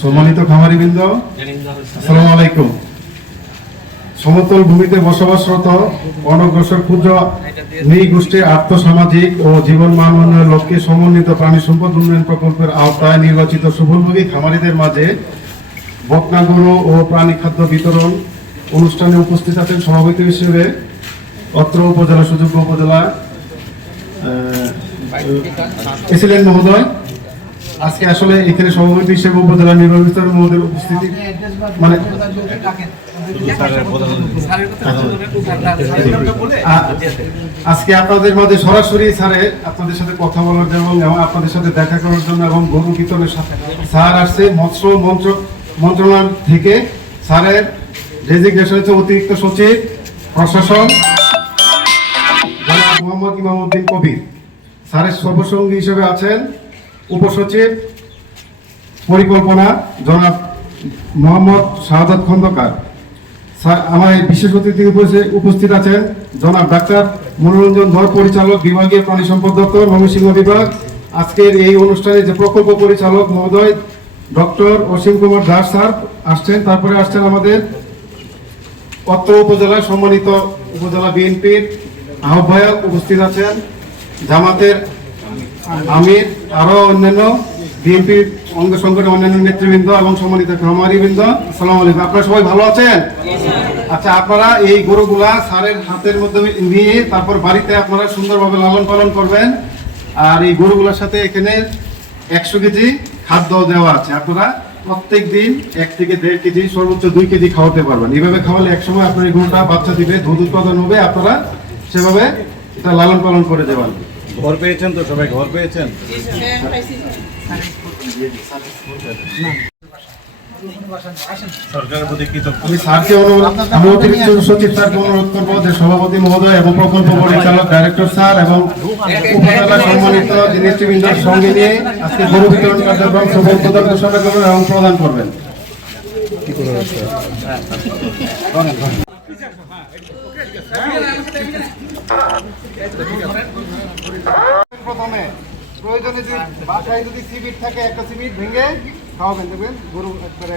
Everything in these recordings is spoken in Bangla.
সম্মানিত খামারিবৃন্দ আসসালামু আলাইকুম সমতল ভূমিতে বসবাসরত অনগ্রসর ক্ষুদ্র নৃগোষ্ঠী আর্থসামাজিক ও জীবন মান উন্নয়নের লক্ষ্যে সমন্বিত প্রাণী সম্পদ উন্নয়ন প্রকল্পের আওতায় নির্বাচিত সুফলভোগী খামারিদের মাঝে বকনা গরু ও প্রাণী খাদ্য বিতরণ অনুষ্ঠানে উপস্থিত আছেন সভাপতি হিসেবে অত্র উপজেলা সুযোগ্য উপজেলা প্রেসিডেন্ট মহোদয়। আজকে আসলে এখানে সভাপতি হিসেবে উপজেলা নির্বাহী মহোদয়ের উপস্থিতি মানে আজকে আপনাদের মাঝে সরাসরি স্যারে আপনাদের সাথে কথা বলার জন্য এবং আপনাদের সাথে দেখা করার জন্য এবং গরু বিতরণের সাথে স্যার আসছে, মৎস্য মন্ত্র মন্ত্রণালয় থেকে স্যারের ডেজিগনেশন হচ্ছে অতিরিক্ত সচিব, প্রশাসন মোহাম্মদ ইমামউদ্দিন কবির। স্যারের সর্বসঙ্গী হিসেবে আছেন উপসচিব পরিকল্পনা জনাব মোহাম্মদ শাহাদাত খন্দকার। আমার এই বিশেষ অতিথি উপস্থিত- আছেন জনাব ডাক্তার মনোরঞ্জন ধর পরিচালক বিভাগীয় প্রাণী সম্পদ দপ্তর, ময়মনসিংহ বিভাগ। আজকের এই অনুষ্ঠানে যে প্রকল্প পরিচালক মহোদয়, ডক্টর অসীম কুমার দাস স্যার আসছেন। তারপরে আসছেন আমাদের অত্র উপজেলার সম্মানিত উপজেলা বিএনপির আহ্বায়ক উপস্থিত আছেন। জামাতের আমির, আরও অন্যান্য বিএনপির অঙ্গ সংগঠনের অন্যান্য নেতৃবৃন্দ এবং সম্মানিত খামারিবৃন্দ, আসসালামু আলাইকুম। আপনারা সবাই ভালো আছেন? আচ্ছা আপনারা এই গরুগুলা সারের হাতের মধ্যে নিয়ে তারপর বাড়িতে আপনারা সুন্দরভাবে লালন পালন করবেন। আর এই গরুগুলোর সাথে এখানে একশো কেজি খাদ্য দেওয়া আছে। আপনারা প্রত্যেক দিন এক থেকে দেড় কেজি, সর্বোচ্চ দুই কেজি খাওয়াতে পারবেন। এইভাবে খাওয়ালে একসময় আপনার এই গরুটা বাচ্চা দিবে, দুধ উৎপাদন হবে, আপনারা সেভাবে এটা লালন পালন করে দেবেন। ঘর পেয়েছেন তো? সবাই ঘর পেয়েছেন? সভাপতি মহোদয় এবং প্রকল্প পরিচালক ডাইরেক্টর স্যার এবং উপজেলা সম্মানিত যে নেতৃবৃন্দের সঙ্গে নিয়ে আজকে গরু বিতরণ কার্যক্রম সফল প্রদান ঘোষণা করবেন এবং প্রদান করবেন। প্রথমে প্রয়োজনে যদি বাসায় যদি সিবিট থাকে একটা সিবিট ভেঙে খাওয়াবেন দেখবেন গরু একবারে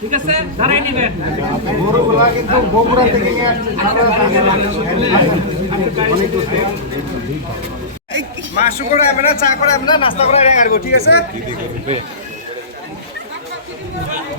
ঠিক আছে? দাঁড়াই নেবেন। গরুগুলা কিন্তু বগুড়া থেকে নিয়ে আসছে। অনেক দূর থেকে। মাসু করে না চা করে না নাস্তা করে ঠিক আছে?